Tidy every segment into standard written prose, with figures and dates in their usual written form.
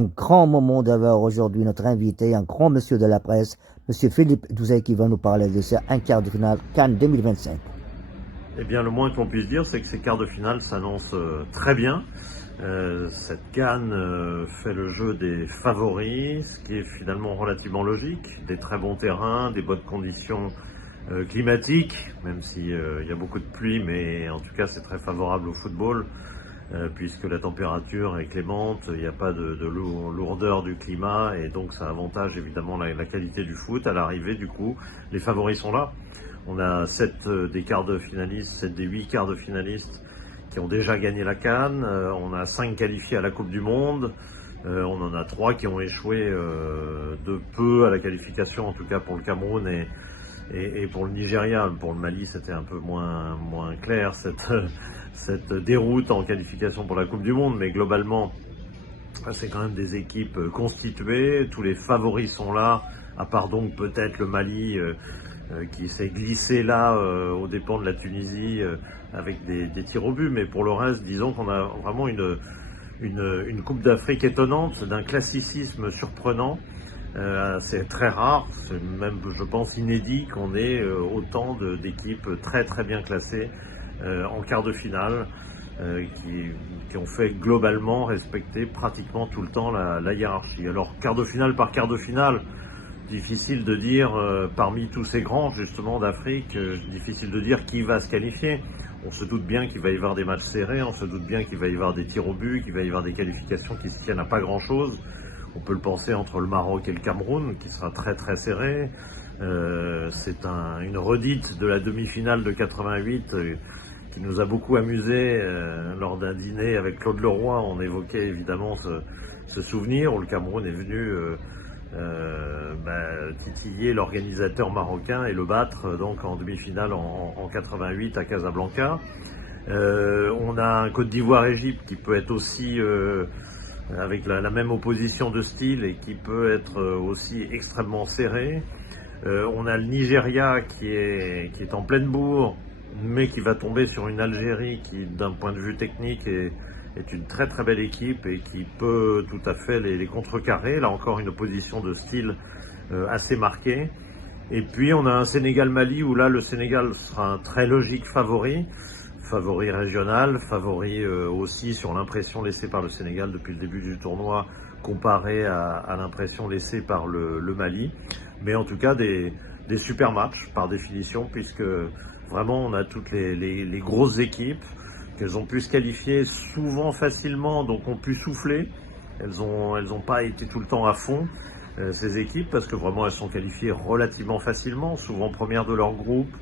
un grand moment d'avoir aujourd'hui notre invité, un grand monsieur de la presse, monsieur Philippe Douzet, qui va nous parler de ce un quart de finale Cannes 2025. Eh bien, le moins qu'on puisse dire, c'est que ces quarts de finale s'annoncent très bien. Cette Cannes fait le jeu des favoris, ce qui est finalement relativement logique. Des très bons terrains, des bonnes conditions climatiques, même s'il y a beaucoup de pluie, mais en tout cas c'est très favorable au football, puisque la température est clémente, il n'y a pas de lourdeur du climat, et donc ça avantage évidemment la qualité du foot. À l'arrivée, du coup, les favoris sont là. On a 7 des quarts de finalistes, 7 des 8 quarts de finalistes qui ont déjà gagné la CAN. On a 5 qualifiés à la Coupe du Monde. On en a 3 qui ont échoué de peu à la qualification, en tout cas pour le Cameroun et pour le Nigeria. Pour le Mali, c'était un peu moins clair, cette déroute en qualification pour la Coupe du Monde. Mais globalement, c'est quand même des équipes constituées. Tous les favoris sont là, à part donc peut-être le Mali qui s'est glissé là aux dépens de la Tunisie avec des tirs au but. Mais pour le reste, disons qu'on a vraiment une Coupe d'Afrique étonnante, d'un classicisme surprenant. C'est très rare, c'est même, je pense, inédit qu'on ait autant d'équipes très très bien classées en quart de finale, qui ont fait globalement respecter pratiquement tout le temps la hiérarchie. Alors quart de finale par quart de finale, difficile de dire parmi tous ces grands justement d'Afrique, difficile de dire qui va se qualifier. On se doute bien qu'il va y avoir des matchs serrés, on se doute bien qu'il va y avoir des tirs au but, qu'il va y avoir des qualifications qui se tiennent à pas grand chose. On peut le penser entre le Maroc et le Cameroun, qui sera très très serré. C'est une redite de la demi-finale de 88 qui nous a beaucoup amusé lors d'un dîner avec Claude Leroy. On évoquait évidemment ce souvenir où le Cameroun est venu titiller l'organisateur marocain et le battre donc en demi-finale en 88 à Casablanca. On a un Côte d'Ivoire-Égypte qui peut être aussi avec la même opposition de style et qui peut être aussi extrêmement serré. On a le Nigeria qui est en pleine bourre, mais qui va tomber sur une Algérie qui, d'un point de vue technique, est une très très belle équipe et qui peut tout à fait les contrecarrer. Là encore, une opposition de style assez marquée. Et puis on a un Sénégal-Mali où là le Sénégal sera un très logique favori régional, favori aussi sur l'impression laissée par le Sénégal depuis le début du tournoi comparé à l'impression laissée par le Mali. Mais en tout cas des super matchs par définition, puisque vraiment on a toutes les grosses équipes qu'elles ont pu se qualifier souvent facilement, donc ont pu souffler. Elles ont pas été tout le temps à fond, ces équipes, parce que vraiment elles sont qualifiées relativement facilement, souvent premières de leur groupe,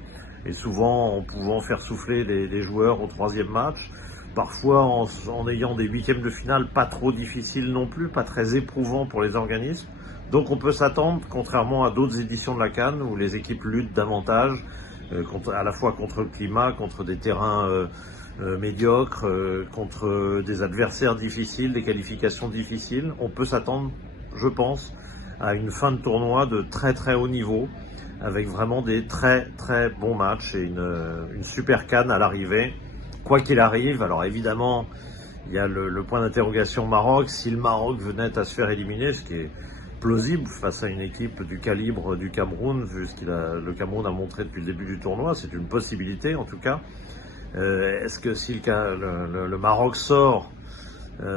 et souvent en pouvant faire souffler les joueurs au troisième match, parfois en ayant des huitièmes de finale pas trop difficiles non plus, pas très éprouvants pour les organismes. Donc on peut s'attendre, contrairement à d'autres éditions de la CAN, où les équipes luttent davantage, à la fois contre le climat, contre des terrains médiocres, contre des adversaires difficiles, des qualifications difficiles. On peut s'attendre, je pense, à une fin de tournoi de très très haut niveau, avec vraiment des très très bons matchs et une super CAN à l'arrivée, quoi qu'il arrive. Alors évidemment, il y a le point d'interrogation Maroc. Si le Maroc venait à se faire éliminer, ce qui est plausible face à une équipe du calibre du Cameroun, vu ce que le Cameroun a montré depuis le début du tournoi, c'est une possibilité en tout cas. Est-ce que si le Maroc sort,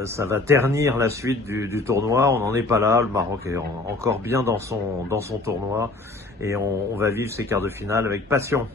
ça va ternir la suite du tournoi? On n'en est pas là. Le Maroc est encore bien dans son tournoi et on va vivre ces quarts de finale avec passion.